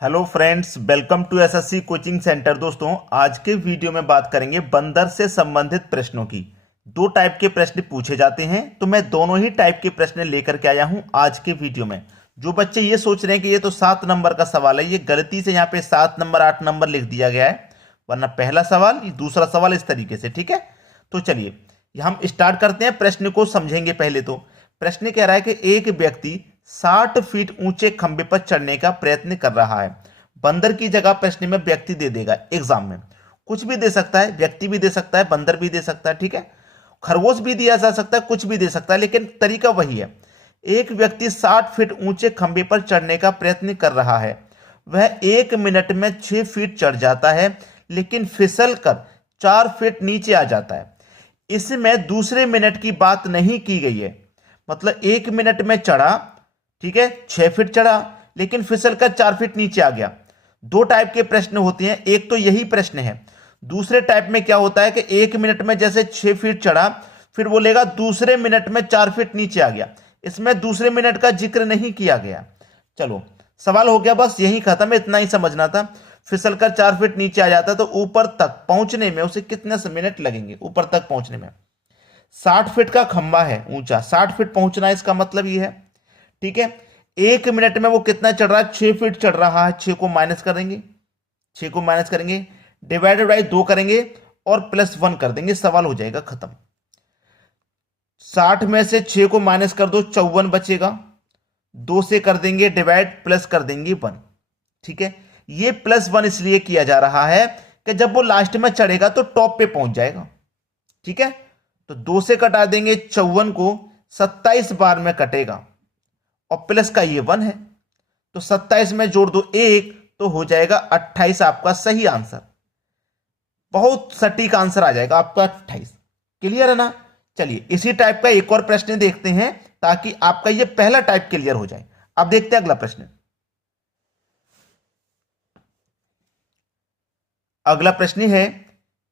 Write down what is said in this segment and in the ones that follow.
Hello friends, welcome to SSC coaching centre. दोस्तों, आज के वीडियो में बात करेंगे बंदर से संबंधित प्रश्नों की। दो टाइप के प्रश्न पूछे जाते हैं, तो मैं दोनों ही टाइप के प्रश्न लेकर के आया हूं आज के वीडियो में। जो बच्चे ये सोच रहे हैं कि ये तो 7 नंबर का सवाल है, ये गलती से यहाँ पे 7 नंबर 8 नंबर लिख दिया गया है, वरना पहला सवाल दूसरा सवाल इस तरीके से। ठीक है, तो चलिए हम स्टार्ट करते हैं, प्रश्न को समझेंगे। पहले तो प्रश्न कह रहा है कि एक व्यक्ति 60 फीट ऊंचे खंबे पर चढ़ने का प्रयत्न कर रहा है। बंदर की जगह प्रश्न में व्यक्ति दे देगा। एग्जाम में कुछ भी दे सकता है, व्यक्ति भी दे सकता है, बंदर भी दे सकता है, ठीक है, खरगोश भी दिया जा सकता है, कुछ भी दे सकता है, लेकिन तरीका वही है। एक व्यक्ति 60 फीट ऊंचे खंबे पर चढ़ने का प्रयत्न कर रहा है। वह 1 मिनट में 6 फीट चढ़ जाता है, लेकिन फिसल कर 4 फीट नीचे आ जाता है। इसमें दूसरे मिनट की बात नहीं की गई है। मतलब 1 मिनट में चढ़ा, ठीक है, 6 फीट चढ़ा, लेकिन फिसल कर 4 फीट नीचे आ गया। दो टाइप के प्रश्न होते हैं, एक तो यही प्रश्न है। दूसरे टाइप में क्या होता है कि 1 मिनट में जैसे 6 फीट चढ़ा, फिर बोलेगा दूसरे मिनट में 4 फीट नीचे आ गया। इसमें दूसरे मिनट का जिक्र नहीं किया गया। चलो, सवाल हो गया, बस यही खत्म है, इतना ही समझना था। फिसल कर 4 फीट नीचे आ जाता तो ऊपर तक पहुंचने में उसे कितने मिनट लगेंगे? ऊपर तक पहुंचने में 60 फीट का खंबा है ऊंचा, 60 फीट पहुंचना, इसका मतलब ये है। ठीक है, 1 मिनट में वो कितना चढ़ रहा है? 6 फीट चढ़ रहा है। 6 को माइनस करेंगे, 6 को माइनस करेंगे, डिवाइडेड बाई 2 करेंगे और +1 कर देंगे, सवाल हो जाएगा खत्म। 60 में से 6 को माइनस कर दो, 54 बचेगा। 2 से कर देंगे डिवाइड, प्लस कर देंगे 1। ठीक है, ये +1 इसलिए किया जा रहा है कि जब वो लास्ट में चढ़ेगा तो टॉप पे पहुंच जाएगा। ठीक है, तो 2 से कटा देंगे, 54 को 27 बार में कटेगा और प्लस का ये 1 है, तो 27 में जोड़ दो 1, तो हो जाएगा 28 आपका सही आंसर। बहुत सटीक आंसर आ जाएगा आपका 28। क्लियर है ना? चलिए इसी टाइप का एक और प्रश्न देखते हैं, ताकि आपका ये पहला टाइप क्लियर हो जाए। अब देखते हैं अगला प्रश्न। अगला प्रश्न है,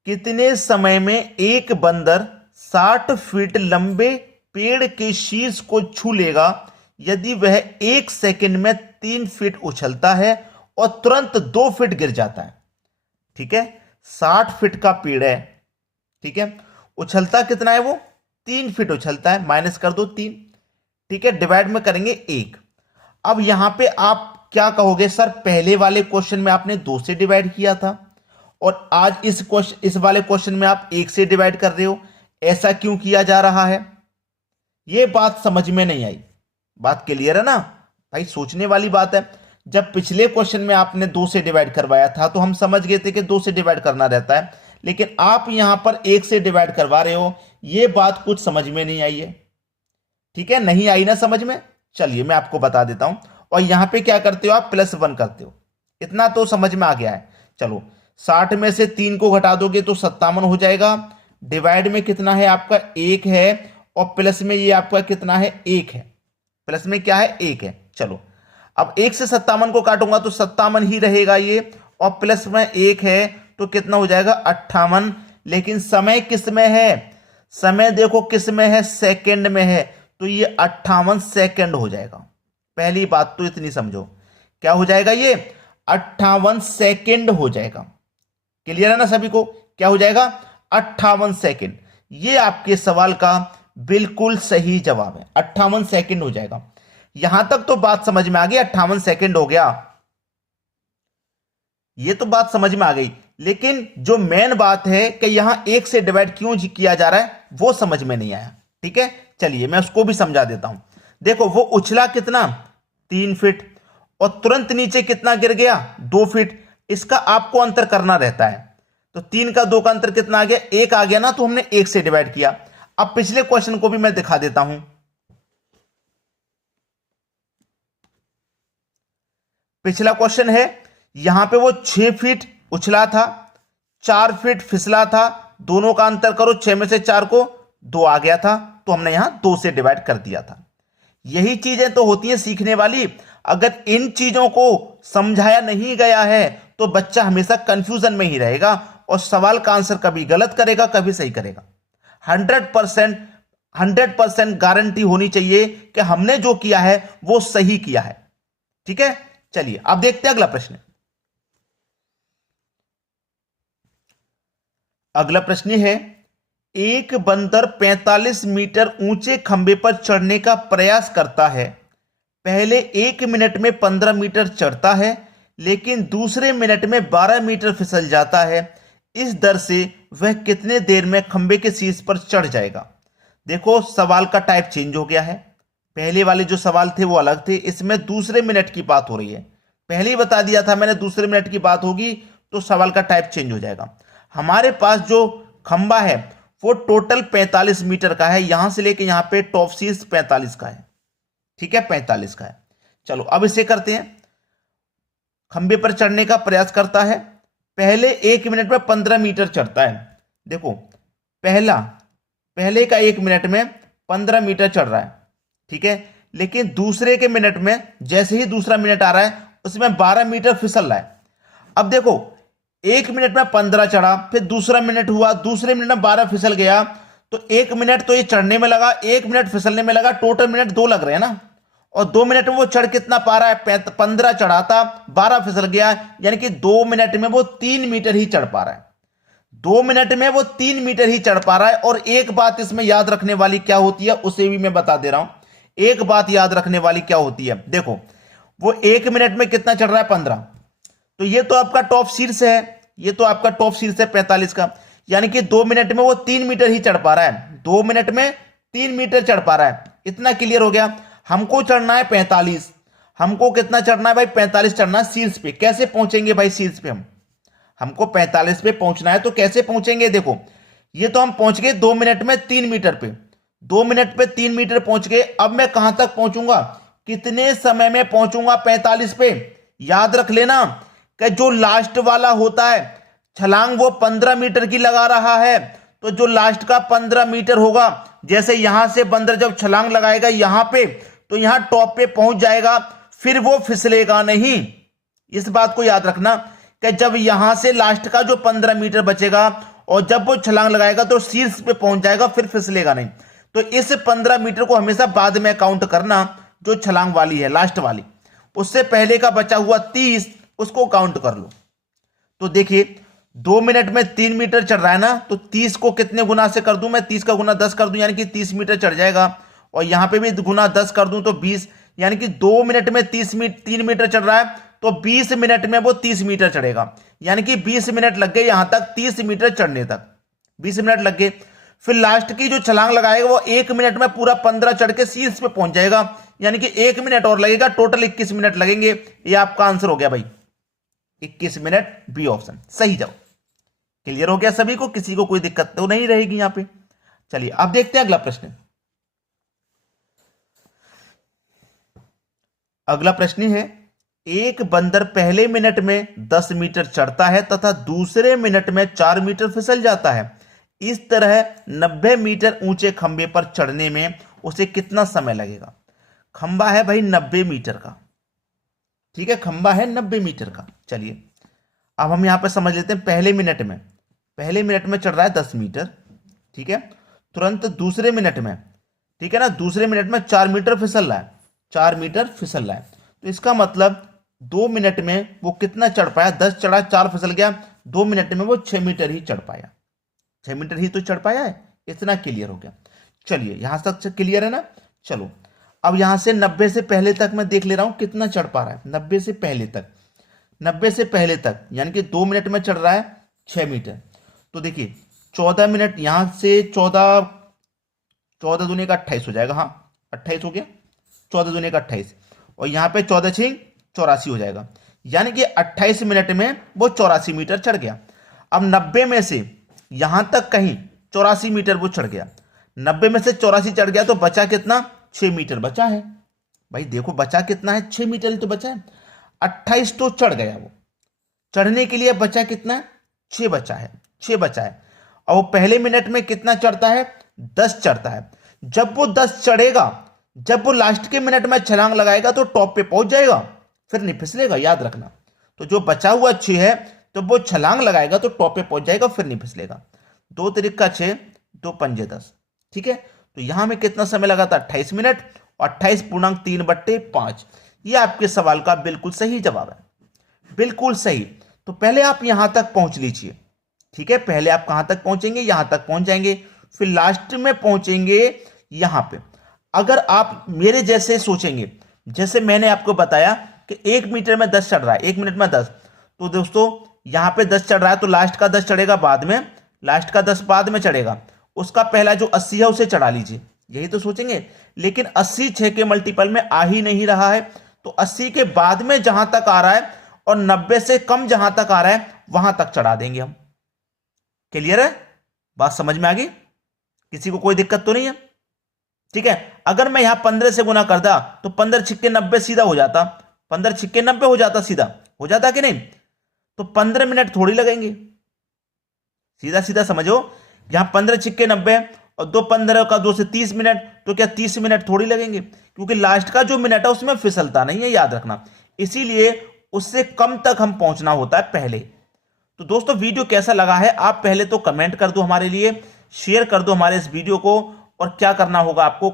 कितने समय में एक बंदर 60 फीट लंबे पेड़ के शीर्ष को छू लेगा यदि वह 1 सेकंड में 3 फीट उछलता है और तुरंत 2 फीट गिर जाता है? ठीक है, 60 फीट का पेड़ है, ठीक है, उछलता कितना है? वो 3 फीट उछलता है, माइनस कर दो 3, ठीक है, डिवाइड में करेंगे 1। अब यहां पे आप क्या कहोगे? सर, पहले वाले क्वेश्चन में आपने 2 से डिवाइड किया था और आज इस वाले क्वेश्चन में आप 1 से डिवाइड कर रहे हो, ऐसा क्यों किया जा रहा है? यह बात समझ में नहीं आई। बात क्लियर है ना भाई? सोचने वाली बात है। जब पिछले क्वेश्चन में आपने 2 से डिवाइड करवाया था तो हम समझ गए थे कि 2 से डिवाइड करना रहता है, लेकिन आप यहां पर 1 से डिवाइड करवा रहे हो, यह बात कुछ समझ में नहीं आई है। ठीक है, नहीं आई ना समझ में? चलिए मैं आपको बता देता हूं। और यहां पे क्या करते हो आप? +1 करते हो। इतना तो समझ में आ गया है। चलो, 60 में से 3 को घटा दोगे तो 57 हो जाएगा। डिवाइड में कितना है आपका? 1 है, और प्लस में ये आपका कितना है? 1 है। प्लस में क्या है? 1 है। चलो, अब 1 से 57 को काटूंगा तो 57 ही रहेगा ये, और प्लस में 1 है तो कितना हो जाएगा? 58। लेकिन समय किस में है? समय देखो किस में है? सेकंड में है, तो ये 58 सेकंड हो जाएगा। पहली बात तो इतनी समझो, क्या हो जाएगा? ये 58 सेकंड हो जाएगा। क्लियर है ना सभी को? क्या हो जाएगा? 58 सेकंड। ये आपके सवाल का बिल्कुल सही जवाब है, 58 सेकंड हो जाएगा। यहां तक तो बात समझ में आ गई, 58 सेकंड हो गया, ये तो बात समझ में आ गई। लेकिन जो मेन बात है कि यहां 1 से डिवाइड क्यों किया जा रहा है, वो समझ में नहीं आया। ठीक है, चलिए मैं उसको भी समझा देता हूं। देखो, वो उछला कितना? 3 फीट, और तुरंत नीचे कितना गिर गया? 2 फीट। इसका आपको अंतर करना रहता है। तो 3 का 2 का अंतर कितना आ गया? 1 आ गया ना, तो हमने 1 से डिवाइड किया। अब पिछले क्वेश्चन को भी मैं दिखा देता हूं। पिछला क्वेश्चन है, यहां पे वो 6 फीट उछला था, 4 फीट फिसला था, दोनों का अंतर करो, 6 में से 4 को 2 आ गया था, तो हमने यहां 2 से डिवाइड कर दिया था। यही चीजें तो होती हैं सीखने वाली। अगर इन चीजों को समझाया नहीं गया है तो बच्चा हमेशा कंफ्यूजन में ही रहेगा और सवाल का आंसर कभी गलत करेगा, कभी सही करेगा। 100% गारंटी होनी चाहिए कि हमने जो किया है वो सही किया है। ठीक है, चलिए अब देखते हैं अगला प्रश्न। अगला प्रश्न है, एक बंदर 45 मीटर ऊंचे खंबे पर चढ़ने का प्रयास करता है। पहले 1 मिनट में 15 मीटर चढ़ता है, लेकिन दूसरे मिनट में 12 मीटर फिसल जाता है। इस दर से वह कितने देर में खंबे के शीर्ष पर चढ़ जाएगा? देखो सवाल का टाइप चेंज हो गया है। पहले वाले जो सवाल थे वो अलग थे, इसमें दूसरे मिनट की बात हो रही है। पहले ही बता दिया था मैंने, दूसरे मिनट की बात होगी तो सवाल का टाइप चेंज हो जाएगा। हमारे पास जो खंबा है वो टोटल 45 मीटर का है, यहां से लेके यहां पे टॉप शीर्ष 45 का है। ठीक है, 45 का है। चलो अब इसे करते हैं। खंबे पर चढ़ने का प्रयास करता है, पहले 1 मिनट में 15 मीटर चढ़ता है। देखो पहले का 1 मिनट में 15 मीटर चढ़ रहा है, ठीक है, लेकिन दूसरे के मिनट में जैसे ही दूसरा मिनट आ रहा है उसमें 12 मीटर फिसल रहा है। अब देखो 1 मिनट में 15 चढ़ा, फिर दूसरा मिनट हुआ, दूसरे मिनट में 12 फिसल गया, तो 1 मिनट तो ये चढ़ने में लगा, 1 मिनट फिसलने में लगा, टोटल मिनट 2 लग रहे हैं ना। और 2 मिनट में वो चढ़ कितना पा रहा है? 15 चढ़ा था, 12 फिसल गया, यानी कि 2 मिनट में वो 3 मीटर ही चढ़ पा रहा है। 2 मिनट में वो 3 मीटर ही चढ़ पा रहा है। और एक बात इसमें याद रखने वाली क्या होती है उसे भी मैं बता दे रहा हूं। एक बात याद रखने वाली क्या होती है, देखो वो 1 मिनट में कितना चढ़ रहा है? 15। तो ये तो आपका टॉप शीर्ष है, ये तो आपका टॉप शीर्ष है 45 का, यानी कि 2 मिनट में वो 3 मीटर ही चढ़ पा रहा है। 2 मिनट में 3 मीटर चढ़ पा रहा है। इतना क्लियर हो गया। हमको चढ़ना है 45। हमको कितना चढ़ना है भाई? 45 चढ़ना है शीर्ष पे। कैसे पहुंचेंगे भाई शीर्ष पे? हमको 45 पे पहुंचना है, तो कैसे पहुंचेंगे? देखो ये तो हम पहुंच गए 2 मिनट में 3 मीटर पे। 2 मिनट पे 3 मीटर पहुंच गए। अब मैं कहां तक पहुंचूंगा? कितने समय में पहुंचूंगा 45 पे? याद रख लेना कि जो लास्ट वाला होता है छलांग वो 15 मीटर की लगा रहा है, तो जो लास्ट का 15 मीटर होगा, जैसे यहां से बंदर जब छलांग लगाएगा यहां पे, तो यहां टॉप पे पहुंच जाएगा, फिर वो फिसलेगा नहीं। इस बात को याद रखना कि जब यहां से लास्ट का जो 15 मीटर बचेगा और जब वो छलांग लगाएगा तो शीर्ष पे पहुंच जाएगा, फिर फिसलेगा नहीं। तो इस 15 मीटर को हमेशा बाद में काउंट करना, जो छलांग वाली है लास्ट वाली, उससे पहले का बचा हुआ 30 उसको काउंट कर लो। तो देखिए 2 मिनट में 3 मीटर चढ़ रहा है ना, तो 30 को कितने गुना से कर दूं मैं? 30 का गुना 10 कर दूं, यानी कि 30 मीटर चढ़ जाएगा। और यहां पे भी गुना 10 कर दूं तो 20, यानी कि 2 मिनट में 3 मीटर चढ़ रहा है, तो 20 मिनट में वो 30 मीटर चढ़ेगा, यानी कि 20 मिनट लग गए यहां तक 30 मीटर चढ़ने तक। 20 मिनट लग गए। फिर लास्ट की जो छलांग लगाएगा वो 1 मिनट में पूरा 15 चढ़ के शीर्ष पे पहुंच जाएगा, यानी कि 1 मिनट और लगेगा, टोटल 21 मिनट लगेंगे। ये आपका आंसर हो गया भाई, 21 मिनट, बी ऑप्शन सही जवाब। क्लियर हो गया सभी को? किसी को कोई दिक्कत तो नहीं रहेगी यहां पे। चलिए अब देखते हैं अगला प्रश्न। अगला प्रश्न है, एक बंदर पहले मिनट में 10 मीटर चढ़ता है तथा दूसरे मिनट में 4 मीटर फिसल जाता है। इस तरह 90 मीटर ऊंचे खंबे पर चढ़ने में उसे कितना समय लगेगा? खंबा है भाई 90 मीटर का, ठीक है, खंबा है 90 मीटर का। चलिए अब हम यहां पे समझ लेते हैं। पहले मिनट में चढ़ रहा है 10 मीटर, ठीक है, तुरंत दूसरे मिनट में, ठीक है ना, दूसरे मिनट में 4 मीटर फिसल रहा है, 4 मीटर फिसल रहा है। तो इसका मतलब 2 मिनट में वो कितना चढ़ पाया? 10 चढ़ा, 4 फिसल गया, 2 मिनट में वो 6 मीटर ही चढ़ पाया। 6 मीटर ही तो चढ़ पाया है। इतना क्लियर हो गया। चलिए यहां तक क्लियर है ना। चलो अब यहां से 90 से पहले तक मैं देख ले रहा हूं कितना चढ़ पा रहा है। 90 से पहले तक, 90 से पहले तक यानी कि 2 मिनट में चढ़ रहा है 6 मीटर। तो देखिए 14 मिनट, यहां से 14 दूनी का 28 हो जाएगा। हाँ 28 हो गया, 14 दूनी का 28, और यहां पे 14 6 84 हो जाएगा, यानी कि 28 मिनट में वो 84 मीटर चढ़ गया। अब 90 में से यहां तक कहीं 84 मीटर वो चढ़ गया। 90 में से 84 चढ़ गया तो बचा कितना? 6 मीटर बचा है। भाई देखो बचा कितना है? 6 मीटर ही तो बचा है। 28 तो चढ़ गया, वो चढ़ने के लिए बचा कितना है? 6 बचा है, 6 बचा है। और वो पहले मिनट में कितना चढ़ता है? 10 चढ़ता है। जब वो 10 चढ़ेगा, जब वो लास्ट के मिनट में छलांग लगाएगा तो टॉप पे पहुंच जाएगा, फिर नहीं फिसलेगा, याद रखना। तो जो बचा हुआ 6 है, तो वो छलांग लगाएगा तो टॉप पे पहुंच जाएगा, फिर नहीं फिसलेगा। 2 तिरिक का 6, 2 पंजे 10, ठीक है। तो यहां में कितना समय लगा था? 28 मिनट, और 28 पूर्णांक 3/5, ये आपके सवाल का बिल्कुल सही जवाब है, बिल्कुल सही। तो पहले आप यहां तक पहुंच लीजिए, ठीक है। पहले आप कहां तक पहुंचेंगे, यहां तक पहुंच जाएंगे, फिर लास्ट में पहुंचेंगे यहां पे। अगर आप मेरे जैसे सोचेंगे, जैसे मैंने आपको बताया कि 1 मीटर में 10 चढ़ रहा है, 1 मिनट में 10, तो दोस्तों यहां पे 10 चढ़ रहा है तो लास्ट का 10 चढ़ेगा बाद में, लास्ट का 10 बाद में चढ़ेगा, उसका पहला जो 80 है उसे चढ़ा लीजिए, यही तो सोचेंगे। लेकिन 80 6 के मल्टीपल में आ ही नहीं रहा है, तो 80 के बाद में जहां तक आ रहा है और 90 से कम जहां तक आ रहा है वहां तक चढ़ा देंगे हम। क्लियर है, बात समझ में आ गई, किसी को कोई दिक्कत तो नहीं है? ठीक है। अगर मैं यहां 15 से गुना करता तो 15 छिक्के 90 सीधा हो जाता, 15 छिक्के 90 हो जाता, सीधा हो जाता कि नहीं? तो 15 मिनट थोड़ी लगेंगे, सीधा सीधा समझो। यहां 15 छिक्के 90 और 2 15 का 2 से 30 मिनट, तो क्या 30 मिनट थोड़ी लगेंगे? क्योंकि लास्ट का जो मिनट है उसमें फिसलता नहीं है, याद रखना, इसीलिए उससे कम तक हम पहुंचना होता है पहले। तो दोस्तों वीडियो कैसा लगा है आप पहले तो कमेंट कर दो हमारे लिए, शेयर कर दो हमारे इस वीडियो को, और क्या करना होगा आपको,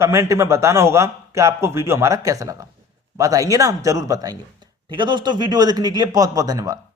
कमेंट में बताना होगा कि आपको वीडियो हमारा कैसा लगा। बताएंगे ना, हम जरूर बताएंगे। ठीक है दोस्तों, वीडियो देखने के लिए बहुत बहुत धन्यवाद।